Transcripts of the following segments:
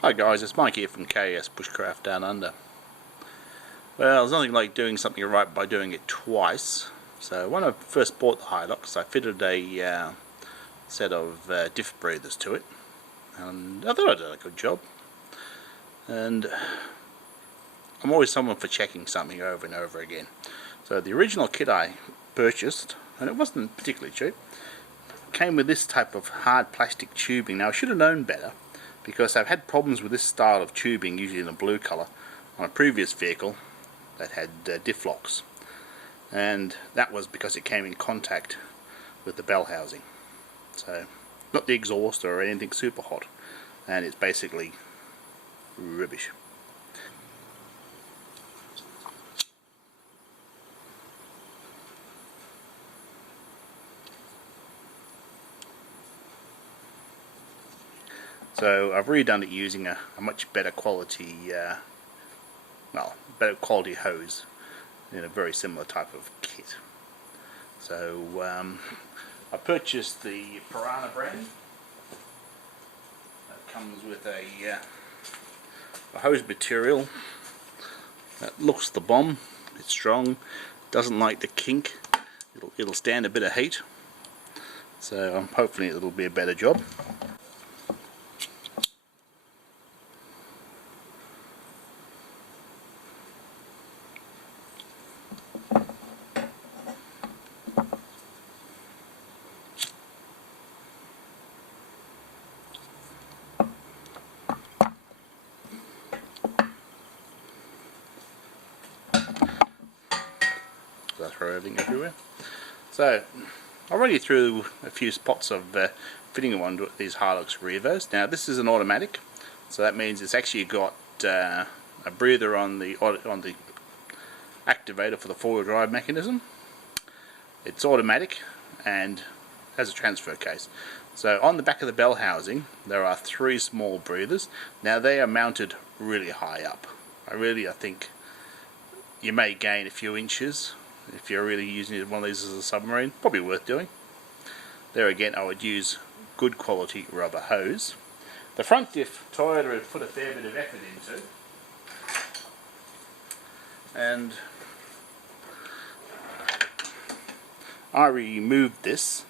Hi guys, it's Mike here from KS Bushcraft Down Under. Well, there's nothing like doing something right by doing it twice. So when I first bought the Hilux, I fitted a set of diff breathers to it, and I thought I did a good job. And I'm always someone for checking something over and over again. So the original kit I purchased, and it wasn't particularly cheap, came with this type of hard plastic tubing. Now I should have known better, because I've had problems with this style of tubing, usually in a blue colour, on a previous vehicle that had diff locks, and that was because it came in contact with the bell housing. So not the exhaust or anything super hot, and it's basically rubbish. So I've redone it using a much better quality, better quality hose in a very similar type of kit. So I purchased the Piranha brand. That comes with a hose material that looks the bomb. It's strong, doesn't like the kink. It'll stand a bit of heat. So hopefully it'll be a better job. I throw everything everywhere. So I already threw a few spots of fitting one to these Hilux Revos. Now this is an automatic, so that means it's actually got a breather on the activator for the four-wheel drive mechanism. It's automatic and has a transfer case. So on the back of the bell housing there are three small breathers. Now they are mounted really high up. I think you may gain a few inches if you're really using one of these as a submarine. Probably worth doing. There again, I would use good quality rubber hose. The front diff Toyota had put a fair bit of effort into, and I removed this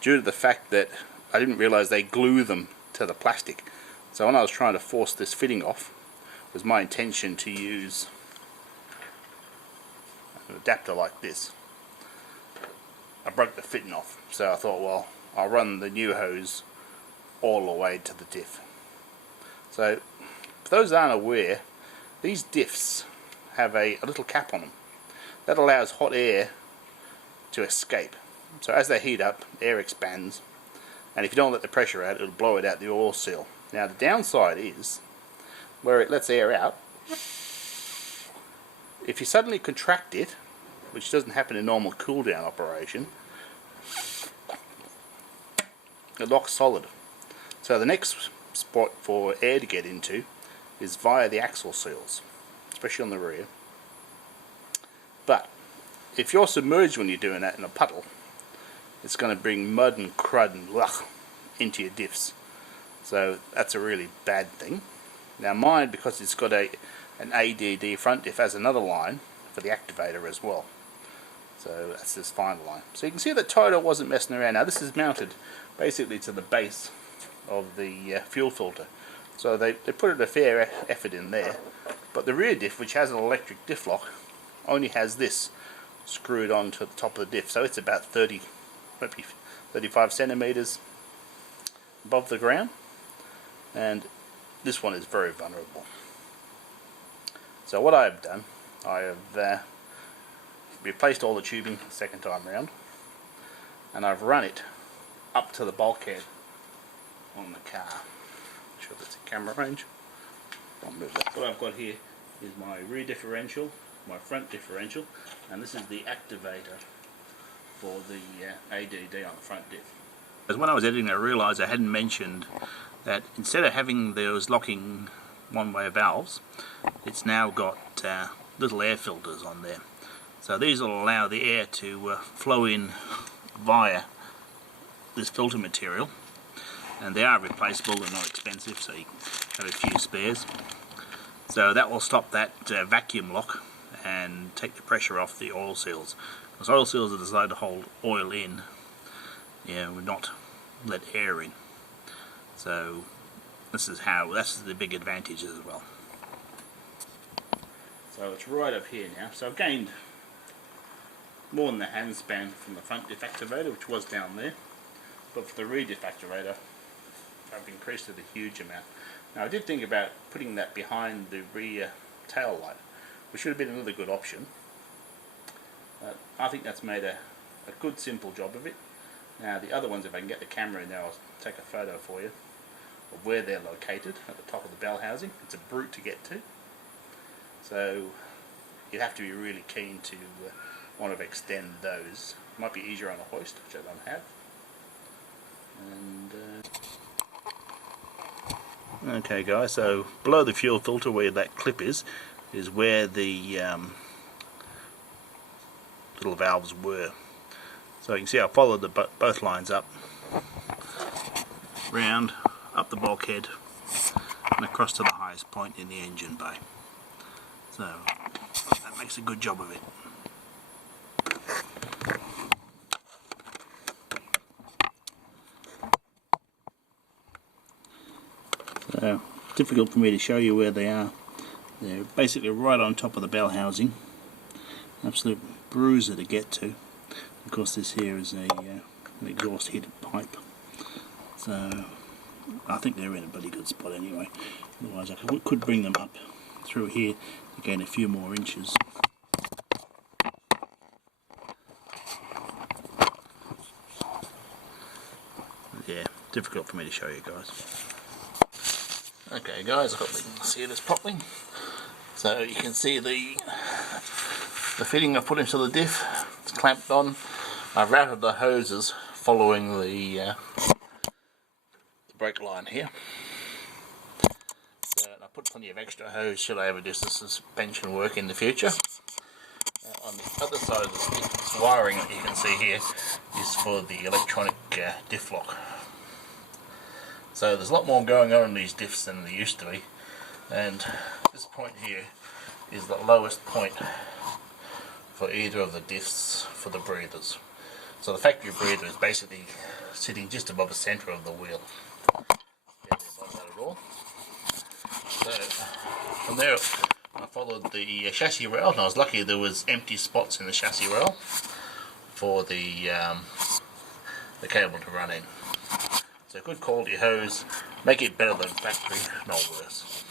due to the fact that I didn't realise they glue them to the plastic. So when I was trying to force this fitting off, it was my intention to use an adapter like this. I broke the fitting off, so I thought, well, I'll run the new hose all the way to the diff. So for those that aren't aware, these diffs have a little cap on them that allows hot air to escape. So as they heat up, air expands, and if you don't let the pressure out, it'll blow it out the oil seal. Now the downside is, where it lets air out, if you suddenly contract it, which doesn't happen in normal cool down operation, it locks solid. So the next spot for air to get into is via the axle seals, especially on the rear. But if you're submerged when you're doing that in a puddle, it's going to bring mud and crud and into your diffs. So that's a really bad thing. Now mine, because it's got an ADD front diff, has another line for the activator as well. So that's this final line. So you can see that Toyota wasn't messing around. Now this is mounted basically to the base of the fuel filter. So they put a fair effort in there. But the rear diff, which has an electric diff lock, only has this screwed onto the top of the diff. So it's about 30, maybe 35 centimeters above the ground. And this one is very vulnerable. So what I have done, I have replaced all the tubing the second time round, and I've run it up to the bulkhead on the car. I'm sure that's a camera range. I'll move that. What I've got here is my rear differential, my front differential, and this is the activator for the ADD on the front diff. As when I was editing, I realised I hadn't mentioned that instead of having those locking one-way valves, it's now got little air filters on there. So these will allow the air to flow in via this filter material, and they are replaceable and not expensive, so you have a few spares. So that will stop that vacuum lock and take the pressure off the oil seals. Because oil seals are designed to hold oil in, not let air in. So that's the big advantage as well. So it's right up here now. So I've gained more than the hand span from the front diff activator, which was down there. But for the rear diff activator, I've increased it a huge amount. Now I did think about putting that behind the rear tail light, which should have been another good option. I think that's made a good simple job of it. Now the other ones, if I can get the camera in there, I'll take a photo for you of where they're located at the top of the bell housing. It's a brute to get to. So you'd have to be really keen to want to extend those. Might be easier on a hoist, which I don't have. And okay guys, so below the fuel filter where that clip is where the little valves were. So you can see I followed both lines up, round, up the bulkhead and across to the highest point in the engine bay. So that makes a good job of it. So difficult for me to show you where they are. They're basically right on top of the bell housing. Absolute bruiser to get to. Of course this here is an exhaust heated pipe. So I think they're in a pretty good spot anyway. Otherwise I could bring them up through here to gain a few more inches. Yeah, difficult for me to show you guys. Okay guys, I hope you can see this properly. So you can see the fitting I put into the diff. It's clamped on. I've routed the hoses following the brake line here. So I put plenty of extra hose should I ever do some suspension work in the future. On the other side of this wiring that you can see here is for the electronic diff lock. So there's a lot more going on in these diffs than there used to be, and this point here is the lowest point for either of the diffs for the breathers. So the factory breather is basically sitting just above the centre of the wheel. Barely above that at all. So from there I followed the chassis rail, and I was lucky there was empty spots in the chassis rail for the cable to run in. So good quality hose, make it better than factory, not worse.